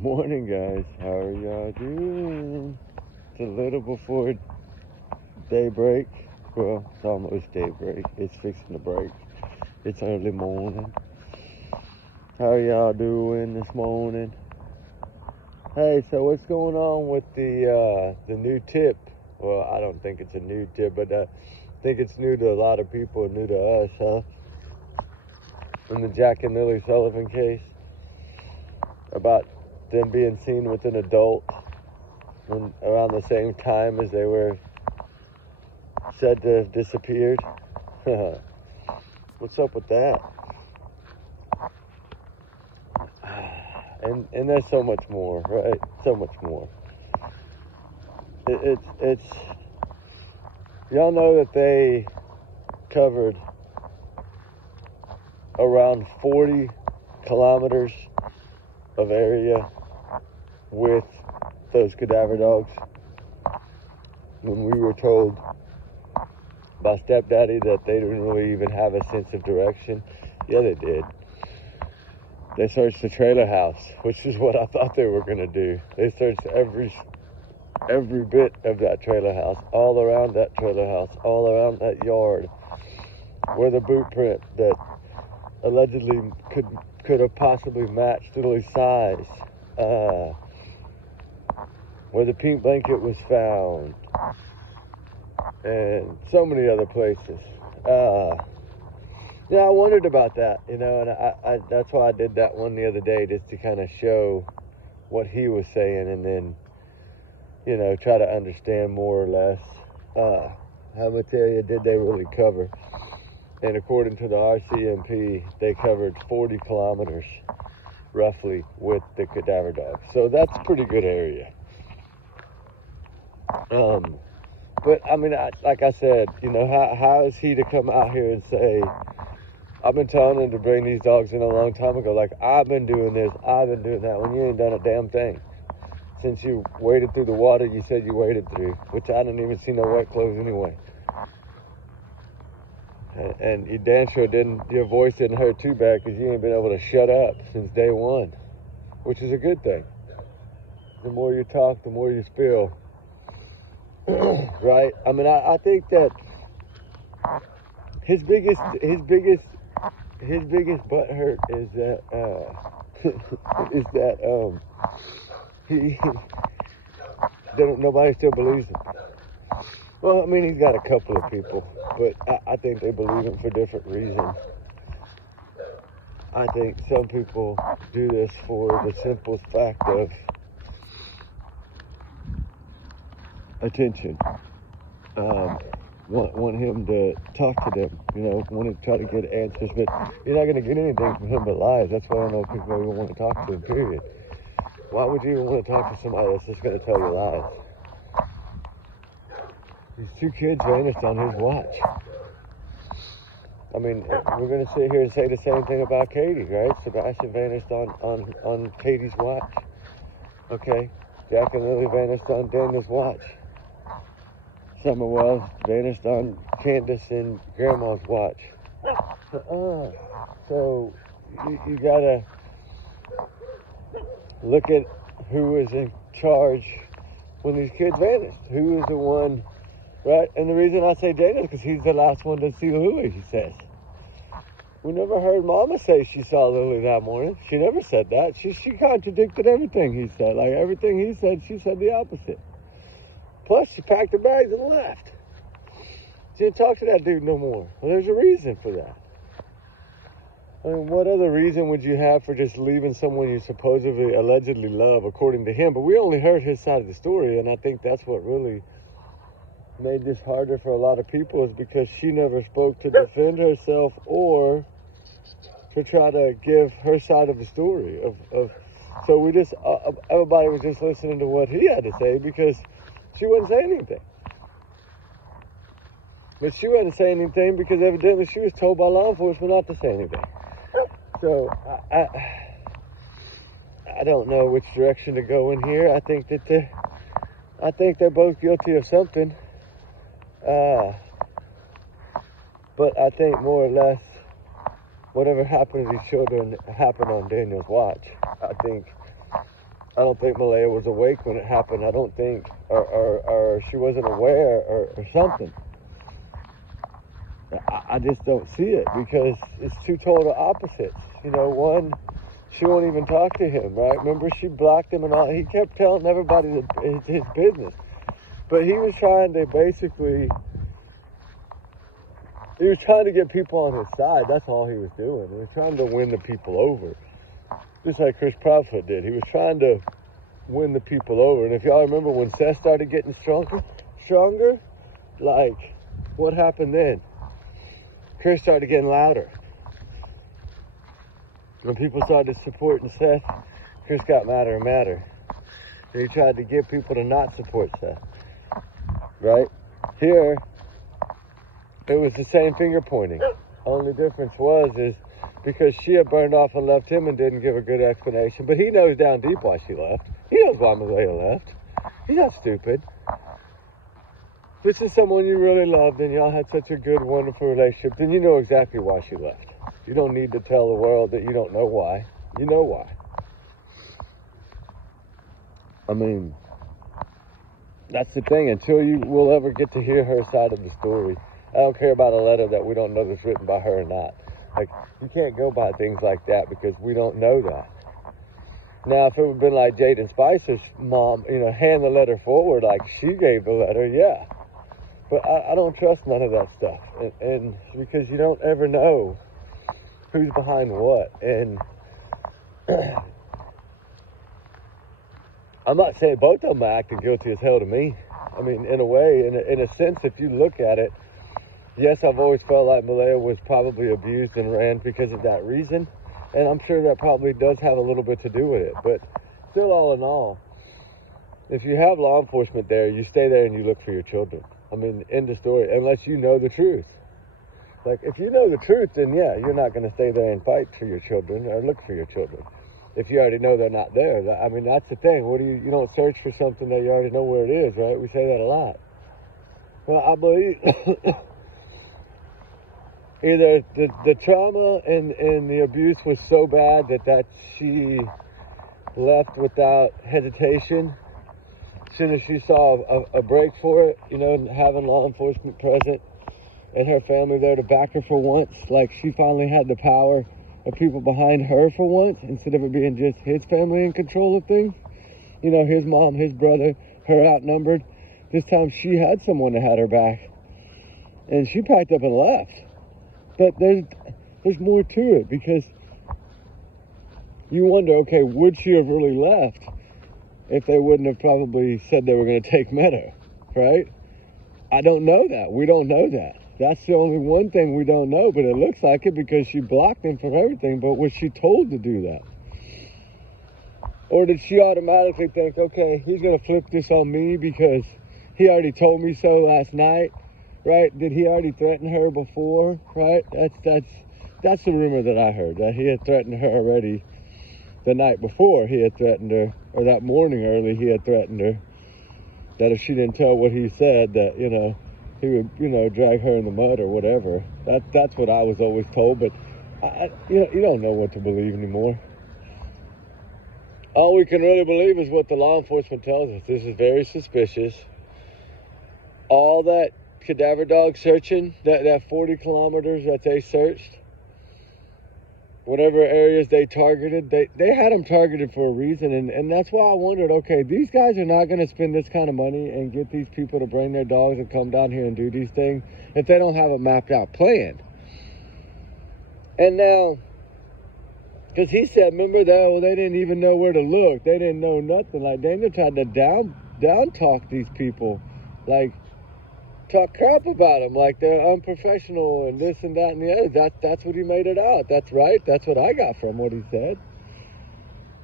Morning, guys. How are y'all doing? It's a little before daybreak. Well, it's almost daybreak. It's fixing to break. It's early morning. How are y'all doing this morning? Hey, so what's going on with the new tip? Well, I don't think it's a new tip, but I think it's new to a lot of people, new to us, huh? In the Jack and Lily Sullivan case, about them being seen with an adult around the same time as they were said to have disappeared. What's up with that? And there's so much more, right? So much more. It's y'all know that they covered around 40 kilometers of area with those cadaver dogs. When we were told by stepdaddy that they didn't really even have a sense of direction, yeah, they did. They searched the trailer house, which is what I thought they were gonna do. They searched every bit of that trailer house, all around that trailer house, all around that yard, where the boot print that allegedly could have possibly matched Lily's size, where the pink blanket was found, and so many other places. Yeah, I wondered about that, and I that's why I did that one the other day, just to kind of show what he was saying, and then, try to understand more or less how much area did they really cover. And according to the RCMP, they covered 40 kilometers, roughly, with the cadaver dogs. So that's a pretty good area. But, I mean, like I said, how is he to come out here and say, I've been telling him to bring these dogs in a long time ago, like, I've been doing this, I've been doing that, when you ain't done a damn thing. Since you waded through the water you said you waded through, which I didn't even see no wet clothes anyway. And you damn sure your voice didn't hurt too bad, because you ain't been able to shut up since day one, which is a good thing. The more you talk, the more you spill. Right? I mean, I think that his biggest butt hurt is that nobody still believes him. Well, I mean, he's got a couple of people, but I think they believe him for different reasons. I think some people do this for the simple fact of attention. Want him to talk to them, want to try to get answers, but you're not going to get anything from him but lies. That's why I don't know people even want to talk to him, period. Why would you even want to talk to somebody that's just going to tell you lies? These two kids vanished on his watch. I mean, we're going to sit here and say the same thing about Katie, right? Sebastian vanished on Katie's watch. Okay, Jack and Lily vanished on Daniel's watch. Summer Wells vanished on Candace and Grandma's watch. So you gotta look at who was in charge when these kids vanished. Who was the one, right? And the reason I say Daniel is because he's the last one to see Lily, he says. We never heard Mama say she saw Lily that morning. She never said that. She contradicted everything he said. Like, everything he said, she said the opposite. Plus, she packed her bags and left. She didn't talk to that dude no more. Well, there's a reason for that. I mean, what other reason would you have for just leaving someone you supposedly, allegedly love, according to him? But we only heard his side of the story, and I think that's what really made this harder for a lot of people, is because she never spoke to defend herself or to try to give her side of the story. So we just, everybody was just listening to what he had to say, because she wouldn't say anything. But she wouldn't say anything because evidently she was told by law enforcement not to say anything. So I don't know which direction to go in here. I think they're both guilty of something. But I think more or less whatever happened to these children happened on Daniel's watch. I think I don't think Malaya was awake when it happened. I don't think, or she wasn't aware or something. I just don't see it because it's two total opposites. You know, one, she won't even talk to him, right? Remember, she blocked him and all. He kept telling everybody that it's his business. But he was trying to get people on his side. That's all he was doing. He was trying to win the people over. Just like Chris Proudfoot did. He was trying to win the people over. And if y'all remember when Seth started getting stronger, like, what happened then? Chris started getting louder. When people started supporting Seth, Chris got madder and madder. And he tried to get people to not support Seth. Right? Here, it was the same finger pointing. Only difference is because she had burned off and left him and didn't give a good explanation. But he knows down deep why she left. He knows why Malaya left. He's not stupid. If this is someone you really loved and y'all had such a good, wonderful relationship, then you know exactly why she left. You don't need to tell the world that you don't know why. You know why. I mean, that's the thing. Until you will ever get to hear her side of the story, I don't care about a letter that we don't know that's written by her or not. Like, you can't go by things like that because we don't know that. Now, if it would have been like Jaden Spicer's mom, hand the letter forward like she gave the letter, yeah. But I don't trust none of that stuff. And because you don't ever know who's behind what. And I'm not saying both of them are acting guilty as hell to me. I mean, in a way, in a sense, if you look at it, yes, I've always felt like Malaya was probably abused and ran because of that reason. And I'm sure that probably does have a little bit to do with it. But still, all in all, if you have law enforcement there, you stay there and you look for your children. I mean, end of story, unless you know the truth. Like, if you know the truth, then yeah, you're not going to stay there and fight for your children or look for your children. If you already know they're not there. I mean, that's the thing. You don't search for something that you already know where it is, right? We say that a lot. Well, I believe either the trauma and the abuse was so bad that she left without hesitation. As soon as she saw a break for it, and having law enforcement present and her family there to back her for once, like she finally had the power of people behind her for once, instead of it being just his family in control of things. His mom, his brother, her outnumbered. This time she had someone that had her back. And she packed up and left. But there's more to it, because you wonder, okay, would she have really left if they wouldn't have probably said they were going to take Meadow, right? I don't know that. We don't know that. That's the only one thing we don't know, but it looks like it because she blocked him from everything. But was she told to do that? Or did she automatically think, okay, he's going to flip this on me because he already told me so last night, right? Did he already threaten her before, right? That's the rumor that I heard, that he had threatened her already the night before. He had threatened her, or that morning early, he had threatened her, that if she didn't tell what he said, that, he would, drag her in the mud or whatever. That's what I was always told, but you don't know what to believe anymore. All we can really believe is what the law enforcement tells us. This is very suspicious. All that cadaver dog searching, that 40 kilometers that they searched, whatever areas they targeted, they had them targeted for a reason. And that's why I wondered, okay, these guys are not going to spend this kind of money and get these people to bring their dogs and come down here and do these things if they don't have a mapped out plan. And now, because he said, remember that, well, they didn't even know where to look. They didn't know nothing. Like, Daniel tried to down talk these people. Like, talk crap about them. Like, they're unprofessional and this and that and the other. That's what he made it out. That's right. That's what I got from what he said.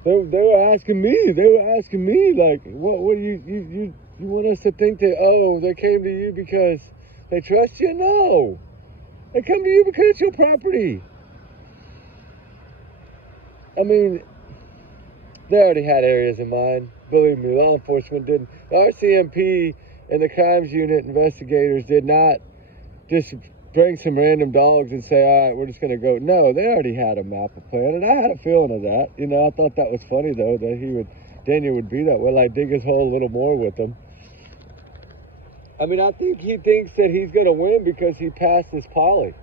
They were asking me, like, what do you want us to think that, oh, they came to you because they trust you? No. They come to you because it's your property. I mean, they already had areas in mind. Believe me, law enforcement didn't. The RCMP and the crimes unit investigators did not just bring some random dogs and say, all right, we're just going to go. No, they already had a map of plan, and I had a feeling of that. I thought that was funny, though, that he would Daniel would be that way, like dig his hole a little more with him. I mean, I think he thinks that he's going to win because he passed his poly.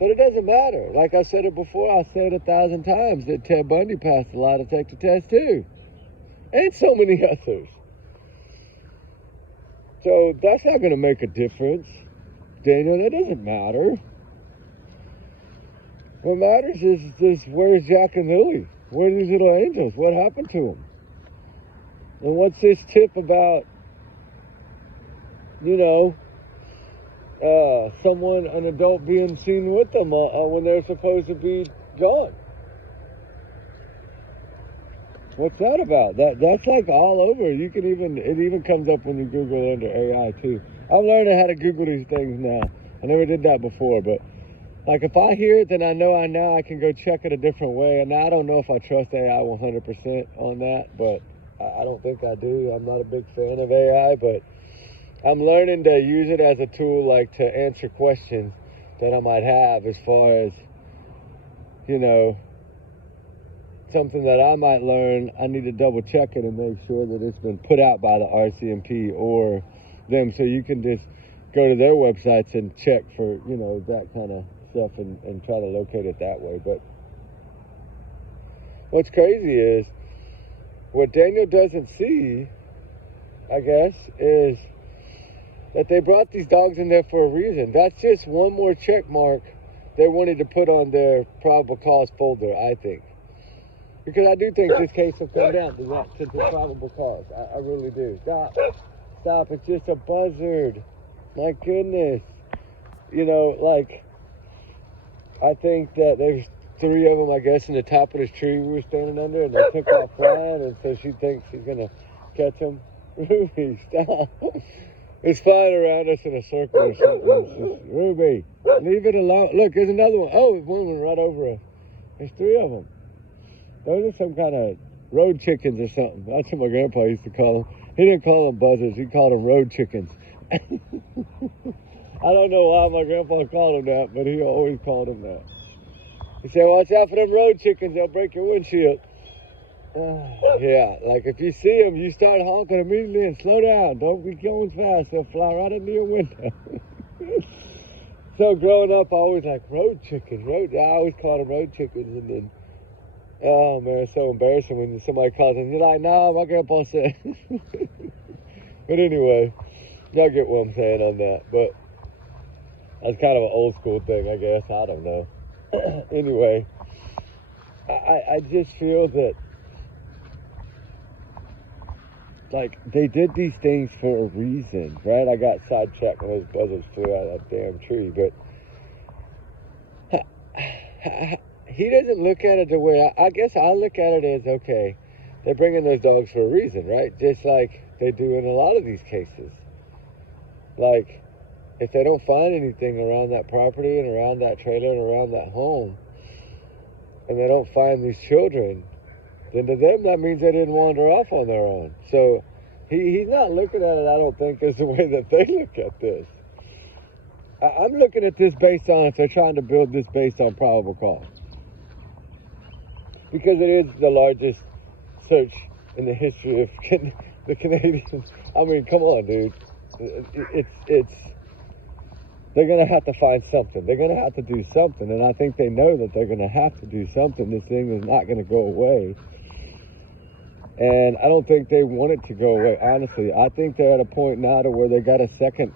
But it doesn't matter. Like I said it before, I said 1,000 times that Ted Bundy passed a lie detector test too. And so many others. So that's not going to make a difference. Daniel, that doesn't matter. What matters is where's Jack and Lily? Where are these little angels? What happened to them? And what's this tip about, an adult being seen with them when they're supposed to be gone? What's that about? That's like all over. It even comes up when you Google under AI too. I'm learning how to Google these things now. I never did that before, but like if I hear it, then I know I can go check it a different way. And I don't know if I trust AI 100% on that, but I don't think I do. I'm not a big fan of AI, but I'm learning to use it as a tool, like to answer questions that I might have as far as, something that I might learn. I need to double check it and make sure that it's been put out by the RCMP or them. So you can just go to their websites and check for, that kind of stuff and try to locate it that way. But what's crazy is what Daniel doesn't see, I guess, is that they brought these dogs in there for a reason. That's just one more check mark they wanted to put on their probable cause folder, I think. Because I do think this case will come down to the probable cause. I really do. Stop. It's just a buzzard. My goodness. I think that there's 3 of them, I guess, in the top of this tree we were standing under, and they took off flying, and so she thinks she's going to catch them. Ruby, stop. It's flying around us in a circle or something. It's just, Ruby, leave it alone. Look, there's another one. Oh, there's one right over us. There's 3 of them. Those are some kind of road chickens or something. That's what my grandpa used to call them. He didn't call them buzzards. He called them road chickens. I don't know why my grandpa called them that, but he always called them that. He said, watch out for them road chickens. They'll break your windshield. Yeah, like if you see them, you start honking immediately and slow down. Don't be going fast. They'll fly right into your window. So growing up, I always like road chickens. I always called them road chickens, and then, oh man, it's so embarrassing when somebody calls them. You're like, nah, my grandpa said. But anyway, y'all get what I'm saying on that. But that's kind of an old school thing, I guess. I don't know. Anyway, I just feel that, like, they did these things for a reason, right? I got sidetracked when those buzzards flew out of that damn tree, but he doesn't look at it the way I guess I look at it as, okay, they're bringing those dogs for a reason, right? Just like they do in a lot of these cases. Like, if they don't find anything around that property and around that trailer and around that home, and they don't find these children, then to them that means they didn't wander off on their own. So he's not looking at it, I don't think, as the way that they look at this. I'm looking at this based on if they're trying to build this based on probable cause. Because it is the largest search in the history of the Canadians. I mean, come on, dude. It's they're going to have to find something. They're going to have to do something. And I think they know that they're going to have to do something. This thing is not going to go away. And I don't think they want it to go away, honestly. I think they're at a point now to where they got a second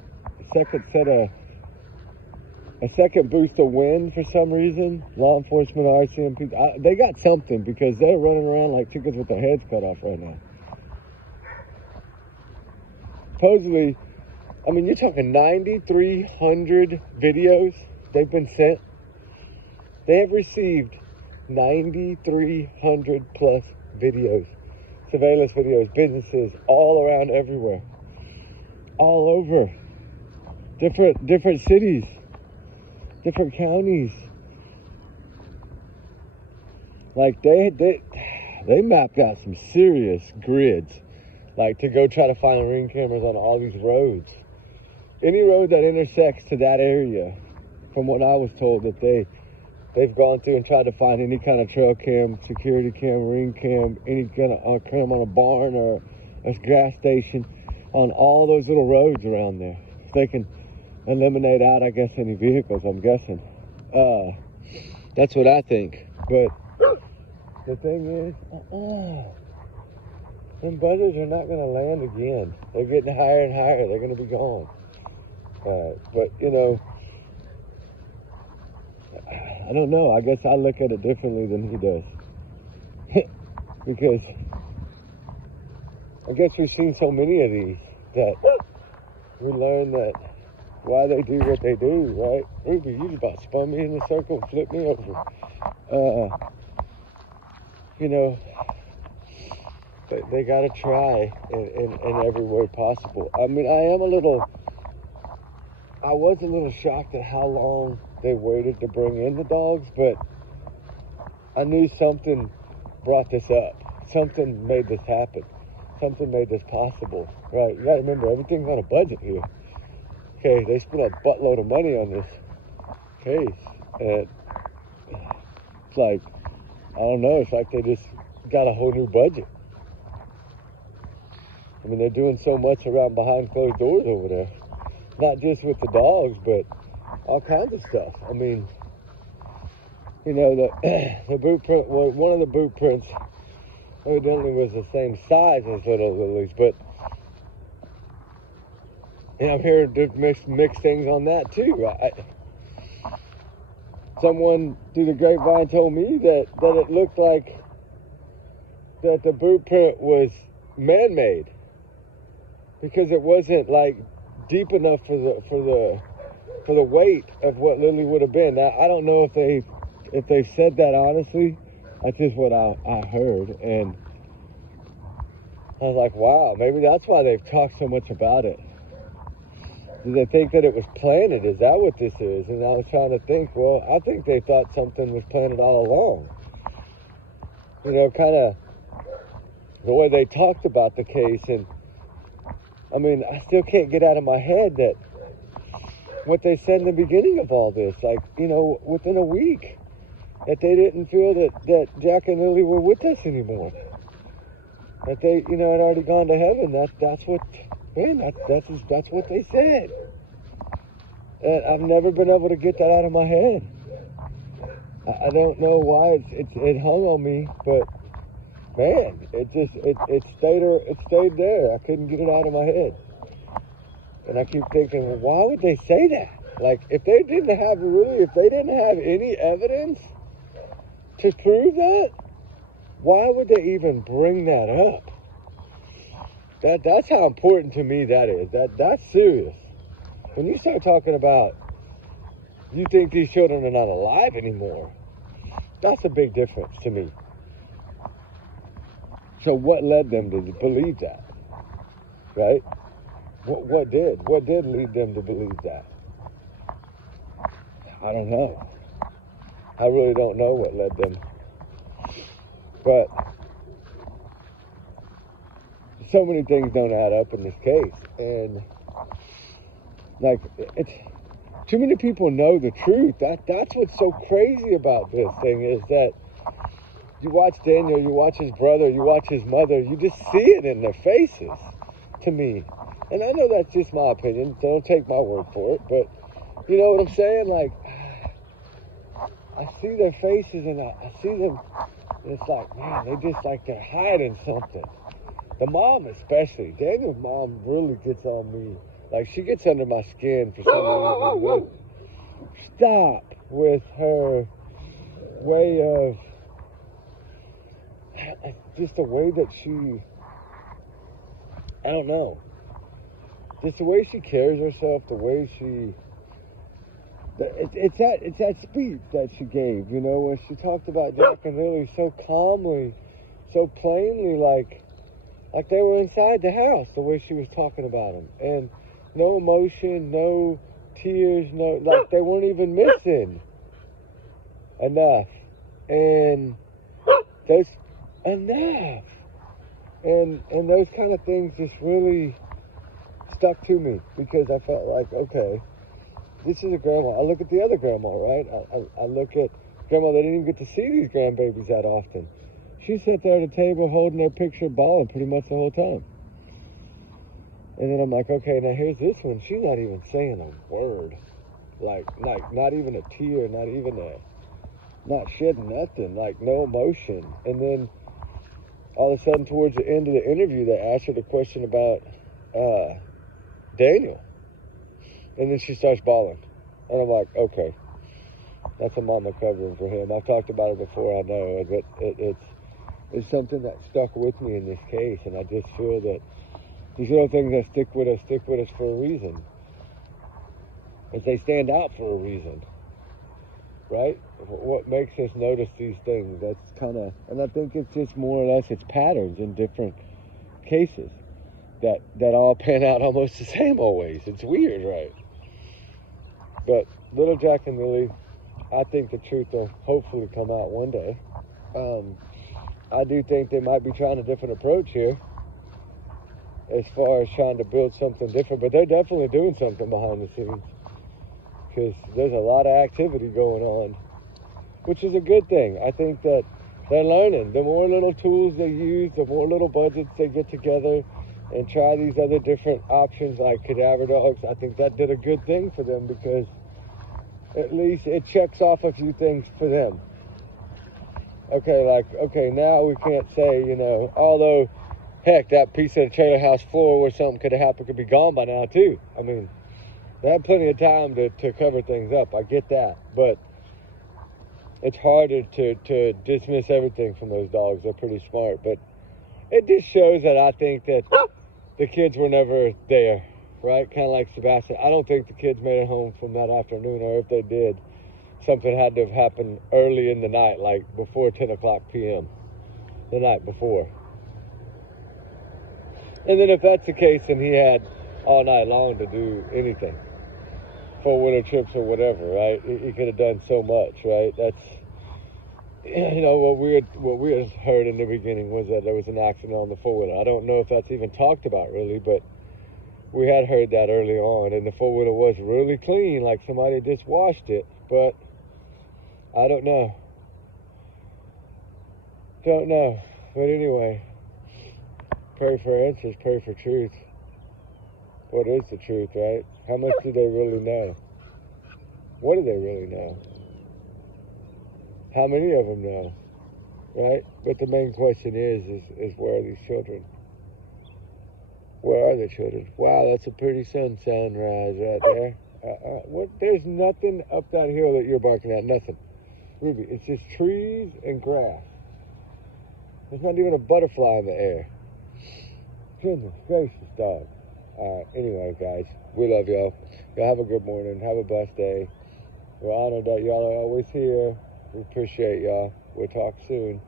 boost of wind for some reason. Law enforcement, RCMP, they got something because they're running around like chickens with their heads cut off right now. Supposedly, I mean, you're talking 9,300 videos they've been sent. They have received 9,300 plus videos, surveillance videos, businesses all around everywhere, all over, different cities, different counties. Like they mapped out some serious grids, like to go try to find ring cameras on all these roads. Any road that intersects to that area, from what I was told, that they they've gone through and tried to find any kind of trail cam, security cam, ring cam, any kind of cam on a barn or a gas station on all those little roads around there. They can eliminate out, I guess, any vehicles, I'm guessing. That's what I think. But the thing is, them buzzards are not going to land again. They're getting higher and higher. They're going to be gone. But, you know, I don't know. I guess I look at it differently than he does. Because I guess we've seen so many of these that we learn that why they do what they do, right? Ruby, you just about spun me in the circle and flipped me over. You know, they got to try in every way possible. I mean, I was a little shocked at how long they waited to bring in the dogs, but I knew something brought this up. Something made this happen. Something made this possible, right? You gotta remember, everything's on a budget here. Okay, they spent a buttload of money on this case, and it's like, I don't know, it's like they just got a whole new budget. I mean, they're doing so much around behind closed doors over there. Not just with the dogs, but all kinds of stuff. I mean, you know, the boot print, well, one of the boot prints evidently was the same size as little Lily's, but and I'm hearing mixed things on that too. Someone through the grapevine told me that it looked like that the boot print was man-made because it wasn't like deep enough for the weight of what Lily would have been. Now, I don't know if they've said that honestly. That's just what I heard, and I was like, wow, maybe that's why they've talked so much about it. Do they think that it was planted? Is that what this is? And I was trying to think, well, I think they thought something was planted all along. You know, kind of the way they talked about the case. And I mean, I still can't get out of my head that what they said in the beginning of all this, like, you know, within a week, that they didn't feel that Jack and Lily were with us anymore. That they, you know, had already gone to heaven. That's what, man, that's what they said. And I've never been able to get that out of my head. I don't know why it hung on me, but man, it stayed there. I couldn't get it out of my head. And I keep thinking, well, why would they say that? Like, if they didn't have any evidence to prove that, why would they even bring that up? That's how important to me that is. That's serious. When you start talking about you think these children are not alive anymore, that's a big difference to me. So what led them to believe that? Right? What did lead them to believe that? I don't know. I really don't know what led them. But so many things don't add up in this case. And like, it's too many people know the truth. That's what's so crazy about this thing, is that you watch Daniel, you watch his brother, you watch his mother, you just see it in their faces, to me. And I know that's just my opinion, so don't take my word for it, but you know what I'm saying? Like, I see their faces and I see them, and it's like, man, they just like they're hiding something. The mom especially. Daniel's mom really gets on me. Like, she gets under my skin for some reason. Stop with her way of, just the way that she, I don't know. Just the way she carries herself, the way she, it's that speech that she gave, you know, when she talked about Jack and Lily so calmly, so plainly, like they were inside the house, the way she was talking about them. And no emotion, no tears, no, like they weren't even missing enough. And those, enough. And those kind of things just really stuck to me, because I felt like, okay, this is a grandma. I look at the other grandma, right? I look at Grandma, they didn't even get to see these grandbabies that often. She sat there at a table holding their picture bawling pretty much the whole time. And then I'm like, okay, now here's this one. She's not even saying a word. Like not even a tear, not shedding nothing, like no emotion. And then all of a sudden towards the end of the interview, they asked her the question about Daniel. And then she starts bawling. And I'm like, okay, that's a mama covering for him. I've talked about it before, I know, but it's something that stuck with me in this case. And I just feel that these little things that stick with us for a reason. If they stand out for a reason, right? What makes us notice these things? That's kind of, and I think it's just more or less it's patterns in different cases that all pan out almost the same always. It's weird, right? But little Jack and Lily, I think the truth will hopefully come out one day. I do think they might be trying a different approach here as far as trying to build something different, but they're definitely doing something behind the scenes because there's a lot of activity going on, which is a good thing. I think that they're learning. The more little tools they use, the more little budgets they get together and try these other different options like cadaver dogs, I think that did a good thing for them because at least it checks off a few things for them. Okay, now we can't say, although, heck, that piece of the trailer house floor where something could have happened could be gone by now, too. I mean, they had plenty of time to cover things up. I get that. But it's harder to dismiss everything from those dogs. They're pretty smart. But it just shows that I think that the kids were never there, right? Kind of like Sebastian. I don't think the kids made it home from that afternoon, or if they did, something had to have happened early in the night, like before 10 o'clock p.m. the night before. And then if that's the case, then he had all night long to do anything. 4-wheeler trips or whatever, right? He could have done so much, right? That's, what we had heard in the beginning was that there was an accident on the 4-wheeler. I don't know if that's even talked about really, but we had heard that early on, and the 4-wheeler was really clean, like somebody just washed it, but I don't know. But anyway, pray for answers, pray for truth. What is the truth, right? How much do they really know? What do they really know? How many of them know, right? But the main question is where are these children? Where are the children? Wow, that's a pretty sunrise right there. There's nothing up that hill that you're barking at, nothing. Ruby, it's just trees and grass. There's not even a butterfly in the air. Goodness gracious, dog. Anyway, guys, we love y'all. Y'all have a good morning. Have a blessed day. We're honored that y'all are always here. We appreciate y'all. We'll talk soon.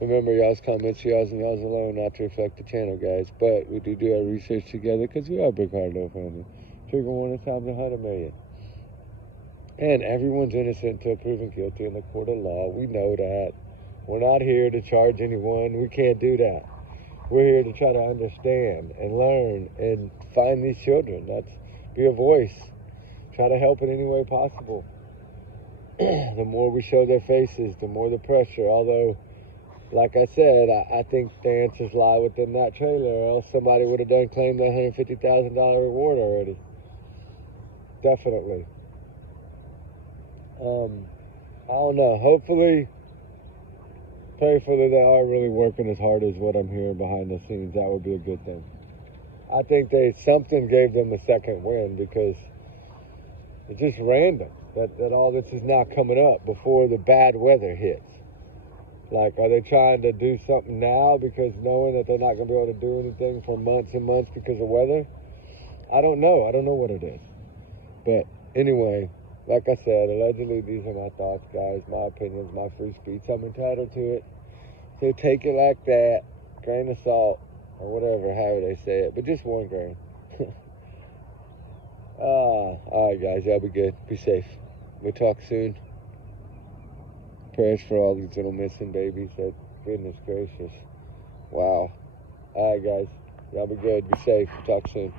Remember, y'all's comments, y'all's and y'all's alone, not to reflect the channel, guys. But we do our research together because we are a big hard little family. Trigger warning times 100 million. And everyone's innocent until proven guilty in the court of law. We know that. We're not here to charge anyone. We can't do that. We're here to try to understand and learn and find these children. That's be a voice. Try to help in any way possible. The more we show their faces, the more the pressure. Although, like I said, I think the answers lie within that trailer, or else somebody would have claimed that $150,000 reward already. Definitely. I don't know. Hopefully, prayerfully, they are really working as hard as what I'm hearing behind the scenes. That would be a good thing. I think something gave them a second win because it's just random that all this is now coming up before the bad weather hits. Like, are they trying to do something now because knowing that they're not going to be able to do anything for months and months because of weather? I don't know. I don't know what it is. But anyway, like I said, allegedly these are my thoughts, guys, my opinions, my free speech. I'm entitled to it. So take it like that, grain of salt, or whatever, however they say it. But just 1 grain. All right, guys, y'all be good. Be safe. We'll talk soon. Prayers for all these little missing babies. Goodness gracious. Wow. All right, guys. Y'all be good. Be safe. Talk soon.